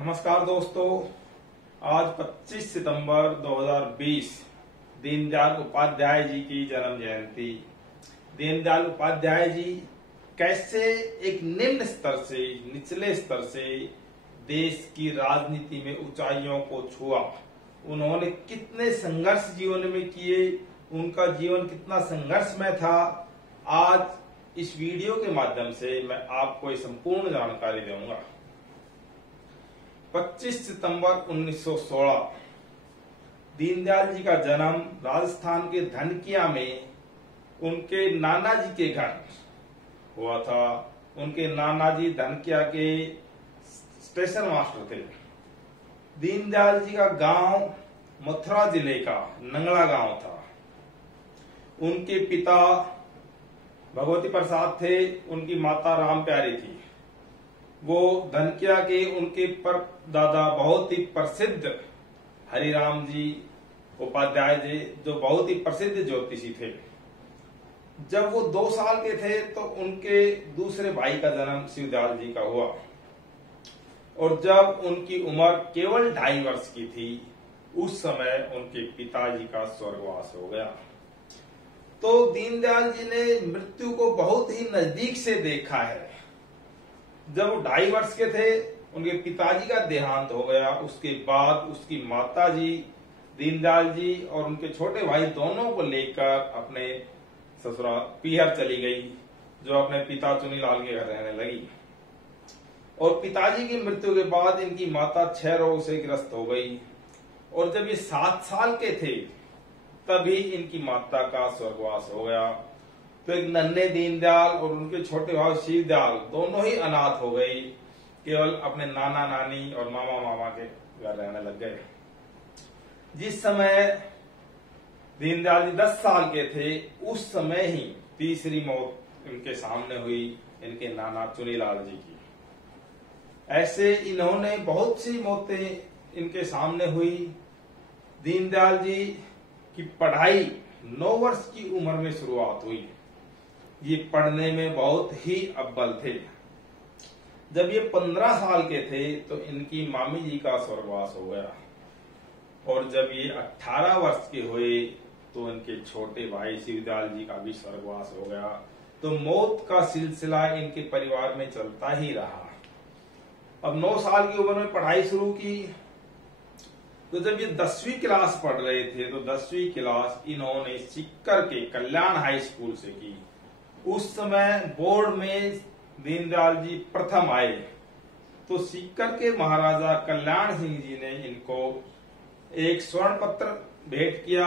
नमस्कार दोस्तों, आज 25 सितंबर 2020 दीनदयाल उपाध्याय जी की जन्म जयंती। दीनदयाल उपाध्याय जी कैसे एक निम्न स्तर से, निचले स्तर से देश की राजनीति में ऊंचाइयों को छुआ, उन्होंने कितने संघर्ष जीवन में किए, उनका जीवन कितना संघर्षमय था, आज इस वीडियो के माध्यम से मैं आपको ये संपूर्ण जानकारी दूंगा। 25 सितंबर 1916 दीनदयाल जी का जन्म राजस्थान के धनकिया में उनके नाना जी के घर हुआ था। उनके नाना जी धनकिया के स्टेशन मास्टर थे। दीनदयाल जी का गांव मथुरा जिले का नंगला गांव था। उनके पिता भगवती प्रसाद थे, उनकी माता राम प्यारी थी। वो धनकिया के उनके पर दादा बहुत ही प्रसिद्ध हरिराम जी उपाध्याय जी, जो बहुत ही प्रसिद्ध ज्योतिषी थे। जब वो 2 साल के थे तो उनके दूसरे भाई का जन्म शिवदयाल जी का हुआ, और जब उनकी उम्र केवल 2.5 वर्ष की थी, उस समय उनके पिताजी का स्वर्गवास हो गया। तो दीनदयाल जी ने मृत्यु को बहुत ही नजदीक से देखा है। जब वो 2.5 वर्ष के थे, उनके पिताजी का देहांत हो गया। उसके बाद उसकी माता जी दीनदयाल जी और उनके छोटे भाई दोनों को लेकर अपने ससुराल पीहर चली गई, जो अपने पिता चुनीलाल के घर रहने लगी। और पिताजी की मृत्यु के बाद इनकी माता 6 रोग से ग्रस्त हो गई, और जब ये 7 साल के थे तभी इनकी माता का स्वर्गवास हो गया। तो एक नन्हे दीनदयाल और उनके छोटे भाई शिवदयाल दोनों ही अनाथ हो गए, केवल अपने नाना नानी और मामा मामा के घर रहने लग गए। जिस समय दीनदयाल जी 10 साल के थे, उस समय ही तीसरी मौत इनके सामने हुई, इनके नाना चुनीलाल जी की। ऐसे इन्होंने बहुत सी मौतें इनके सामने हुई। दीनदयाल जी की पढ़ाई 9 वर्ष की उम्र में शुरुआत हुई। ये पढ़ने में बहुत ही अव्वल थे। जब ये 15 साल के थे तो इनकी मामी जी का स्वर्गवास हो गया, और जब ये 18 वर्ष के हुए तो इनके छोटे भाई शिवदयाल जी का भी स्वर्गवास हो गया। तो मौत का सिलसिला इनके परिवार में चलता ही रहा। अब 9 साल की उम्र में पढ़ाई शुरू की। तो जब ये 10वीं क्लास पढ़ रहे थे तो 10वीं क्लास इन्होंने सीकर के कल्याण हाई स्कूल से की। उस समय बोर्ड में दीनदयाल जी प्रथम आए। तो सीकर के महाराजा कल्याण सिंह जी ने इनको एक स्वर्ण पत्र भेंट किया,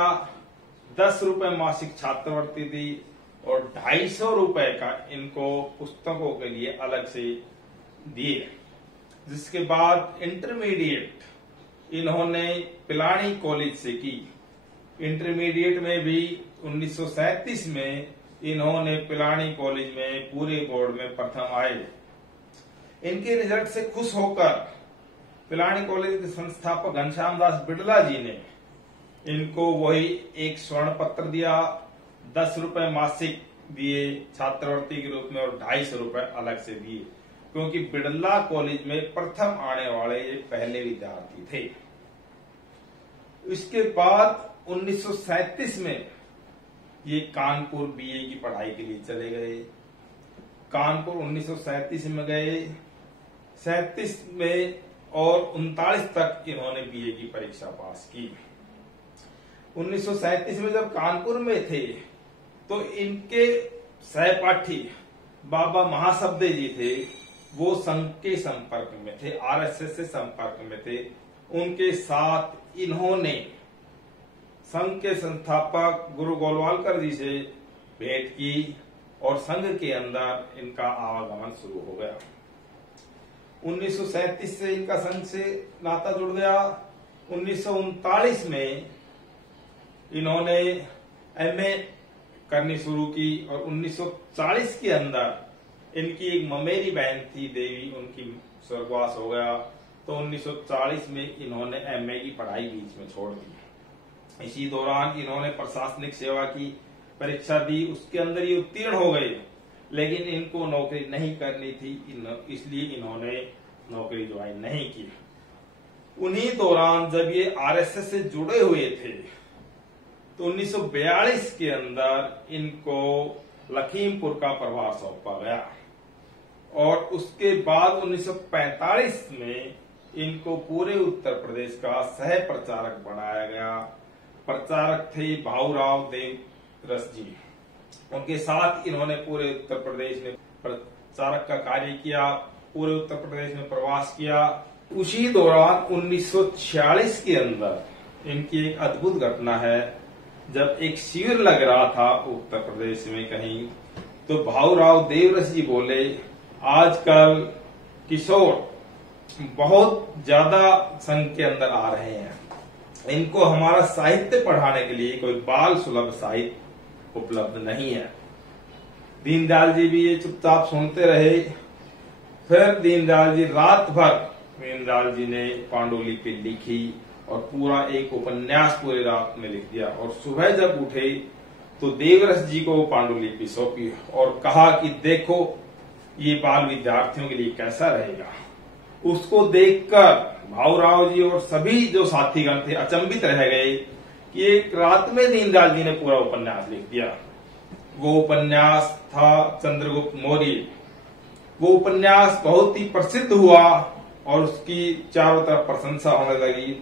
10 रुपए मासिक छात्रवृत्ति दी, और 250 रुपए का इनको पुस्तकों के लिए अलग से दिए। जिसके बाद इंटरमीडिएट इन्होंने पिलानी कॉलेज से की। इंटरमीडिएट में भी 1937 में इन्होंने पिलानी कॉलेज में पूरे बोर्ड में प्रथम आए। इनके रिजल्ट से खुश होकर पिलानी कॉलेज के संस्थापक घनश्याम दास बिड़ला जी ने इनको वही एक स्वर्ण पत्र दिया, 10 रुपए मासिक दिए छात्रवृत्ति के रूप में, और 250 रुपए अलग से दिए, क्योंकि बिड़ला कॉलेज में प्रथम आने वाले ये पहले विद्यार्थी थे। इसके बाद 1937 में ये कानपुर बीए की पढ़ाई के लिए चले गए। कानपुर 1937 में गए, 37 में और 39 तक इन्होंने बीए की परीक्षा पास की। 1937 में जब कानपुर में थे तो इनके सहपाठी बाबा महाशब्दे जी थे, वो संघ के संपर्क में थे, आरएसएस से संपर्क में थे। उनके साथ इन्होंने संघ के संस्थापक गुरु गोलवालकर जी से भेंट की, और संघ के अंदर इनका आवागमन शुरू हो गया। 1937 से इनका संघ से नाता जुड़ गया। 1939 में इन्होंने एमए करनी शुरू की, और 1940 के अंदर इनकी एक ममेरी बहन थी देवी, उनकी स्वर्गवास हो गया। तो 1940 में इन्होंने एमए की पढ़ाई बीच में छोड़ दी। इसी दौरान इन्होंने प्रशासनिक सेवा की परीक्षा दी, उसके अंदर ये उत्तीर्ण हो गए, लेकिन इनको नौकरी नहीं करनी थी, इसलिए इन्होंने नौकरी ज्वाइन नहीं की। उन्हीं दौरान जब ये आरएसएस से जुड़े हुए थे तो 1942 के अंदर इनको लखीमपुर का प्रभार सौंपा गया और उसके बाद 1945 में इनको पूरे उत्तर प्रदेश का सह प्रचारक बनाया गया। प्रचारक थे भाऊराव देवरस जी। उनके साथ इन्होंने पूरे उत्तर प्रदेश में प्रचारक का कार्य किया, पूरे उत्तर प्रदेश में प्रवास किया। उसी दौरान 1946 के अंदर इनकी एक अद्भुत घटना है। जब एक शिविर लग रहा था उत्तर प्रदेश में कहीं, तो भाऊराव देवरस जी बोले, आजकल किशोर बहुत ज्यादा संघ के अंदर आ रहे हैं, इनको हमारा साहित्य पढ़ाने के लिए कोई बाल सुलभ साहित्य उपलब्ध नहीं है। दीनदयाल जी भी ये चुपचाप सुनते रहे। फिर दीनदयाल जी रात भर दीनदयाल जी ने पांडुलिपि लिखी और पूरा एक उपन्यास पूरे रात में लिख दिया और सुबह जब उठे तो देवरस जी को पांडुलिपि सौंपी और कहा कि देखो ये बाल विद्यार्थियों के लिए कैसा रहेगा। उसको देखकर भाऊराव जी और सभी जो साथीगण थे अचंभित रह गए कि एक रात में दीनदयाल जी ने पूरा उपन्यास लिख दिया। वो उपन्यास था चंद्रगुप्त मौर्य। वो उपन्यास बहुत ही प्रसिद्ध हुआ और उसकी चारों तरफ प्रशंसा होने लगी।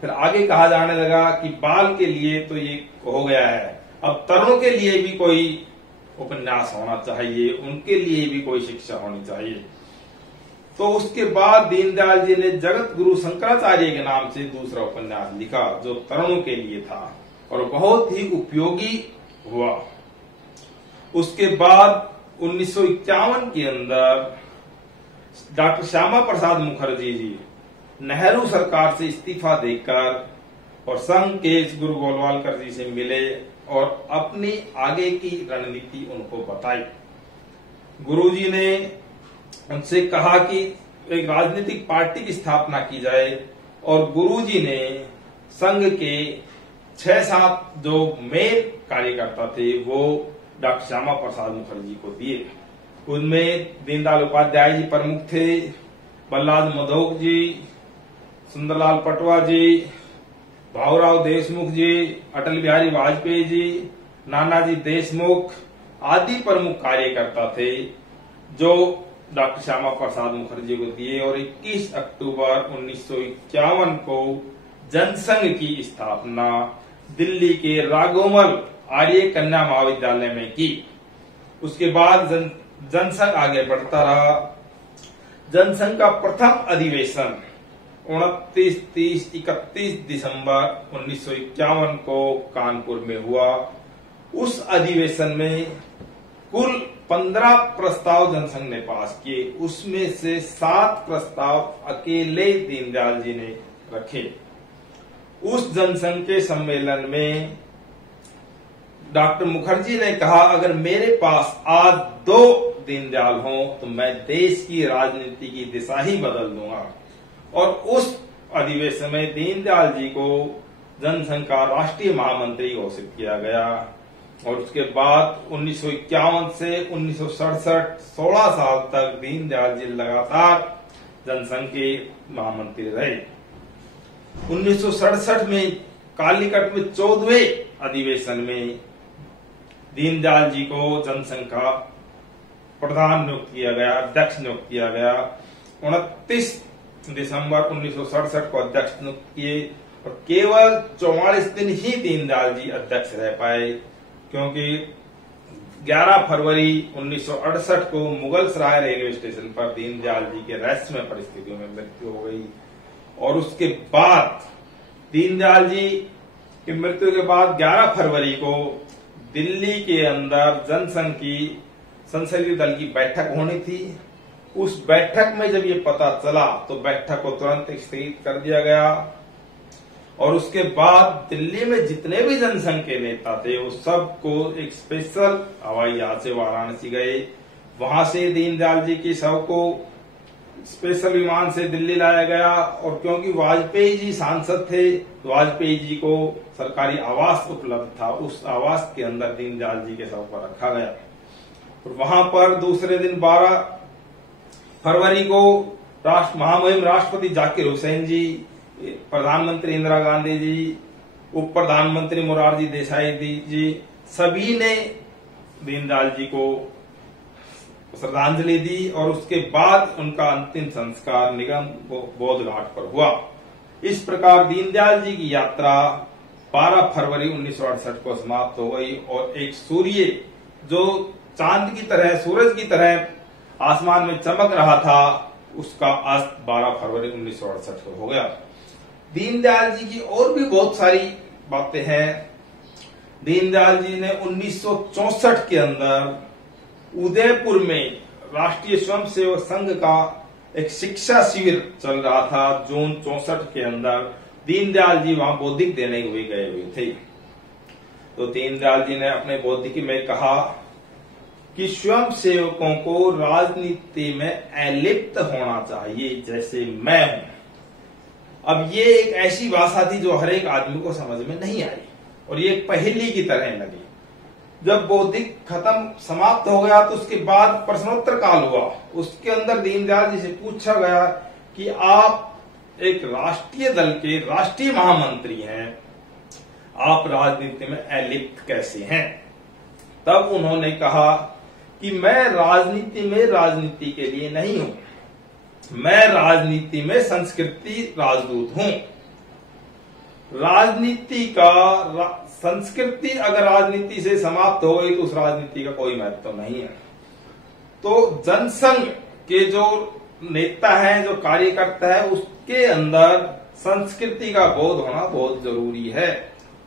फिर आगे कहा जाने लगा कि बाल के लिए तो ये हो गया है, अब तरुणों के लिए भी कोई उपन्यास होना चाहिए, उनके लिए भी कोई शिक्षा होनी चाहिए। तो उसके बाद दीनदयाल जी ने जगत गुरु शंकराचार्य के नाम से दूसरा उपन्यास लिखा जो तरुणों के लिए था और बहुत ही उपयोगी हुआ। उसके बाद 1951 के अंदर डॉक्टर श्यामा प्रसाद मुखर्जी जी नेहरू सरकार से इस्तीफा देकर और संघ के गुरु गोलवालकर जी से मिले और अपनी आगे की रणनीति उनको बताई। गुरुजी ने उनसे कहा कि एक राजनीतिक पार्टी की स्थापना की जाए और गुरुजी ने संघ के 6-7 जो मेन कार्यकर्ता थे वो डॉक्टर श्यामा प्रसाद मुखर्जी को दिए। उनमें दीनदयाल उपाध्याय जी प्रमुख थे, बल्लाद मधोक जी, सुंदरलाल पटवा जी, भाऊराव देशमुख जी, अटल बिहारी वाजपेयी जी, नानाजी देशमुख आदि प्रमुख कार्यकर्ता थे जो डॉक्टर श्यामा प्रसाद मुखर्जी को दिए और 21 अक्टूबर 1951 को जनसंघ की स्थापना दिल्ली के राघोमल आर्य कन्या महाविद्यालय में की। उसके बाद जनसंघ आगे बढ़ता रहा। जनसंघ का प्रथम अधिवेशन 29, 30, 31 दिसंबर 1951 को कानपुर में हुआ। उस अधिवेशन में कुल 15 प्रस्ताव जनसंघ ने पास किए, उसमें से 7 प्रस्ताव अकेले दीनदयाल जी ने रखे। उस जनसंघ के सम्मेलन में डॉक्टर मुखर्जी ने कहा, अगर मेरे पास आज 2 दीनदयाल हों तो मैं देश की राजनीति की दिशा ही बदल दूंगा। और उस अधिवेशन में दीनदयाल जी को जनसंघ का राष्ट्रीय महामंत्री घोषित किया गया और उसके बाद 1951 से 1967 16 साल तक दीनदयाल जी लगातार जनसंघ के महामंत्री रहे। 1967 में कालीकट में 14वें अधिवेशन में दीनदयाल जी को जनसंघ का प्रधान नियुक्त किया गया, अध्यक्ष नियुक्त किया गया। 29 दिसंबर 1967 को अध्यक्ष नियुक्त किए और केवल 44 दिन ही दीनदयाल जी अध्यक्ष रह पाए, क्योंकि 11 फरवरी 1968 को मुगल सराय रेलवे स्टेशन पर दीनदयाल जी के रहस्यमय परिस्थितियों में मृत्यु हो गई। और उसके बाद दीनदयाल जी की मृत्यु के बाद 11 फरवरी को दिल्ली के अंदर जनसंघ की संसदीय दल की बैठक होनी थी। उस बैठक में जब ये पता चला तो बैठक को तुरंत स्थगित कर दिया गया और उसके बाद दिल्ली में जितने भी जनसंघ के नेता थे वो सबको एक स्पेशल हवाई जहाज से वाराणसी गए। वहां से दीनदयाल जी के शव को स्पेशल विमान से दिल्ली लाया गया और क्योंकि वाजपेयी जी सांसद थे तो वाजपेयी जी को सरकारी आवास उपलब्ध था, उस आवास के अंदर दीनदयाल जी के शव को रखा गया। और वहां पर दूसरे दिन 12 फरवरी को महामहिम राष्ट्रपति जाकिर हुसैन जी, प्रधानमंत्री इंदिरा गांधी जी, उप प्रधानमंत्री मोरारजी देसाई जी, सभी ने दीनदयाल जी को श्रद्धांजलि दी और उसके बाद उनका अंतिम संस्कार निगम बौद्ध घाट पर हुआ। इस प्रकार दीनदयाल जी की यात्रा 12 फरवरी 1968 को समाप्त हो गई और एक सूर्य जो चांद की तरह, सूरज की तरह आसमान में चमक रहा था, उसका अस्त 12 फरवरी 1968 को हो गया। दीनदयाल जी की और भी बहुत सारी बातें हैं। दीनदयाल जी ने 1964 के अंदर उदयपुर में राष्ट्रीय स्वयंसेवक संघ का एक शिक्षा शिविर चल रहा था। जून 64 के अंदर दीनदयाल जी वहां बौद्धिक देने हुए गए हुए थे। तो दीनदयाल जी ने अपने बौद्धिक में कहा कि स्वयं सेवकों को राजनीति में अलिप्त होना चाहिए, जैसे मैं हूं। अब ये एक ऐसी भाषा थी जो हर एक आदमी को समझ में नहीं आई और ये एक पहेली की तरह लगी। जब बौद्धिक खत्म समाप्त हो गया तो उसके बाद प्रश्नोत्तर काल हुआ। उसके अंदर दीनदयाल जी से पूछा गया कि आप एक राष्ट्रीय दल के राष्ट्रीय महामंत्री हैं, आप राजनीति में अलिप्त कैसे हैं? तब उन्होंने कहा कि मैं राजनीति के लिए नहीं हूं, मैं राजनीति में संस्कृति राजदूत हूं। संस्कृति अगर राजनीति से समाप्त हो गई तो उस राजनीति का कोई महत्व नहीं है। तो जनसंघ के जो नेता है, जो कार्यकर्ता है, उसके अंदर संस्कृति का बोध होना बहुत जरूरी है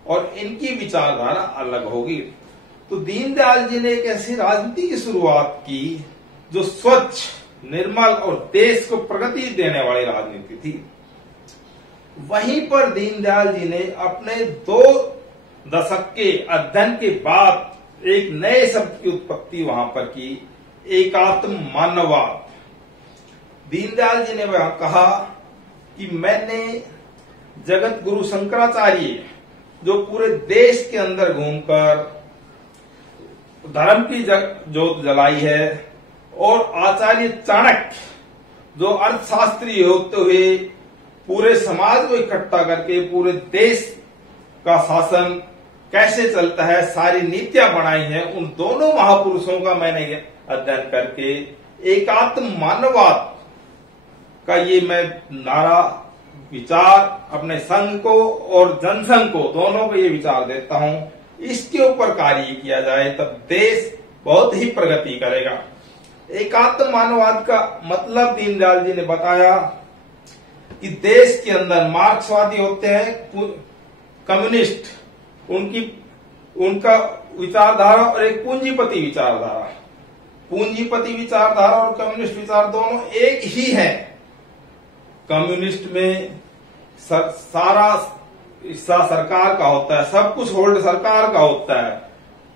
और इनकी विचारधारा अलग होगी। तो दीनदयाल जी ने एक ऐसी राजनीति की शुरुआत की जो स्वच्छ, निर्मल और देश को प्रगति देने वाली राजनीति थी। वहीं पर दीनदयाल जी ने अपने 2 दशक के अध्ययन के बाद एक नए शब्द की उत्पत्ति वहां पर की, एकात्म मानववाद। दीनदयाल जी ने वहां कहा कि मैंने जगत गुरु शंकराचार्य जो पूरे देश के अंदर घूमकर धर्म की जोत जलाई है और आचार्य चाणक्य जो अर्थशास्त्री होते हुए पूरे समाज को इकट्ठा करके पूरे देश का शासन कैसे चलता है, सारी नीतियां बनाई हैं, उन दोनों महापुरुषों का मैंने अध्ययन करके एकात्म मानववाद का ये मैं नारा विचार अपने संघ को और जनसंघ को दोनों को ये विचार देता हूं, इसके ऊपर कार्य किया जाए तब देश बहुत ही प्रगति करेगा। एकात्म मानववाद का मतलब दीनदयाल जी ने बताया कि देश के अंदर मार्क्सवादी होते हैं, कम्युनिस्ट, उनका विचारधारा और एक पूंजीपति विचारधारा। पूंजीपति विचारधारा और कम्युनिस्ट विचार दोनों एक ही है। कम्युनिस्ट में सारा हिस्सा सरकार का होता है, सब कुछ होल्ड सरकार का होता है,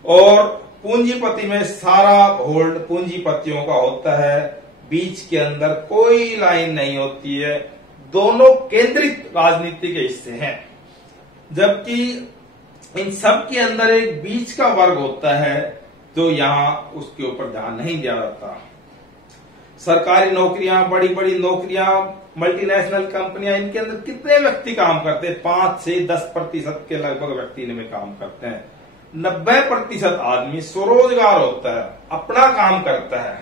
और पूंजीपति में सारा होल्ड पूंजीपतियों का होता है। बीच के अंदर कोई लाइन नहीं होती है, दोनों केंद्रित राजनीति के हिस्से हैं। जबकि इन सब के अंदर एक बीच का वर्ग होता है जो यहाँ उसके ऊपर ध्यान नहीं दिया जाता। सरकारी नौकरियां, बड़ी बड़ी नौकरियां, मल्टीनेशनल कंपनियां, इनके अंदर कितने व्यक्ति काम करते हैं? 5 से 10% के लगभग व्यक्ति इनमें काम करते हैं। 90% आदमी स्वरोजगार होता है, अपना काम करता है।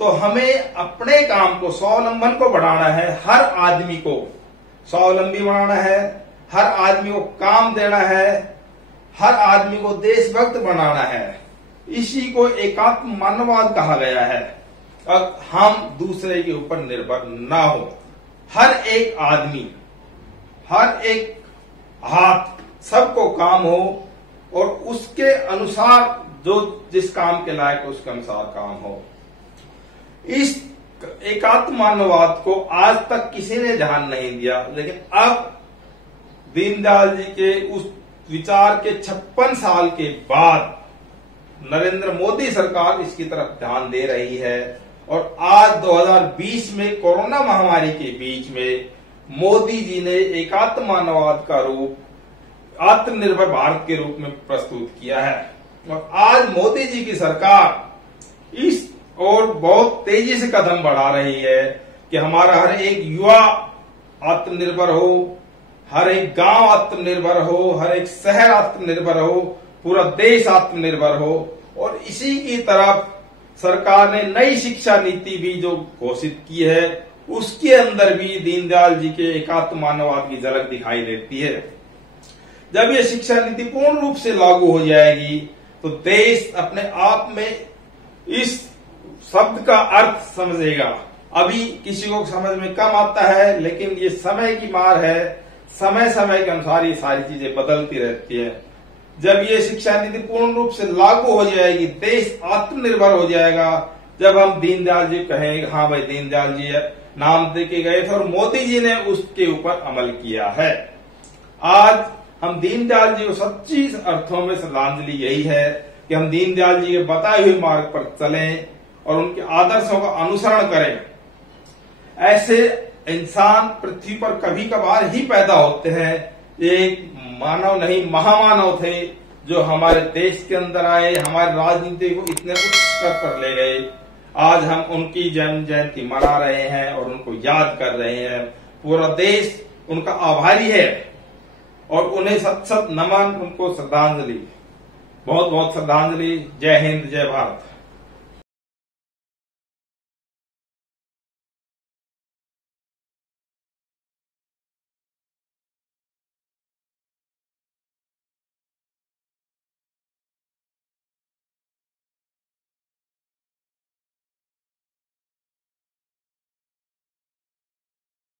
तो हमें अपने काम को, स्वावलंबन को बढ़ाना है, हर आदमी को स्वावलंबी बनाना है, हर आदमी को काम देना है, हर आदमी को देशभक्त बनाना है। इसी को एकात्म मानववाद कहा गया है। अब हम दूसरे के ऊपर निर्भर ना हो, हर एक आदमी, हर एक हाथ, सबको काम हो और उसके अनुसार जो जिस काम के लायक उसके अनुसार काम हो। इस एकात्म मानववाद को आज तक किसी ने ध्यान नहीं दिया, लेकिन अब दीनदयाल जी के उस विचार के 56 साल के बाद नरेंद्र मोदी सरकार इसकी तरफ ध्यान दे रही है। और आज 2020 में कोरोना महामारी के बीच में मोदी जी ने एकात्म मानववाद का रूप आत्मनिर्भर भारत के रूप में प्रस्तुत किया है। और आज मोदी जी की सरकार इस और बहुत तेजी से कदम बढ़ा रही है। कि हमारा हर एक युवा आत्मनिर्भर हो, हर एक गांव आत्मनिर्भर हो, हर एक शहर आत्मनिर्भर हो, पूरा देश आत्मनिर्भर हो। और इसी की तरफ सरकार ने नई शिक्षा नीति भी जो घोषित की है, उसके अंदर भी दीनदयाल जी के एकात्म मानववाद की झलक दिखाई देती है। जब ये शिक्षा नीति पूर्ण रूप से लागू हो जाएगी तो देश अपने आप में इस शब्द का अर्थ समझेगा। अभी किसी को समझ में कम आता है, लेकिन ये समय की मार है, समय समय के अनुसार ये सारी चीजें बदलती रहती है। जब ये शिक्षा नीति पूर्ण रूप से लागू हो जाएगी, देश आत्मनिर्भर हो जाएगा। जब हम दीनदयाल जी कहेंगे हाँ भाई दीनदयाल जी नाम दे के गए थे और मोदी जी ने उसके ऊपर अमल किया है। आज हम दीनदयाल जी को सच्ची अर्थों में श्रद्धांजलि यही है कि हम दीनदयाल जी के बताए हुए मार्ग पर चलें और उनके आदर्शों का अनुसरण करें। ऐसे इंसान पृथ्वी पर कभी कभार ही पैदा होते हैं। एक मानव नहीं महामानव थे जो हमारे देश के अंदर आए, हमारी राजनीति को इतने उच्च स्तर पर ले गए। आज हम उनकी जन्म जयंती मना रहे हैं और उनको याद कर रहे हैं। पूरा देश उनका आभारी है और उन्हें सत सत नमन, उनको श्रद्धांजलि, बहुत बहुत श्रद्धांजलि। जय हिंद, जय भारत।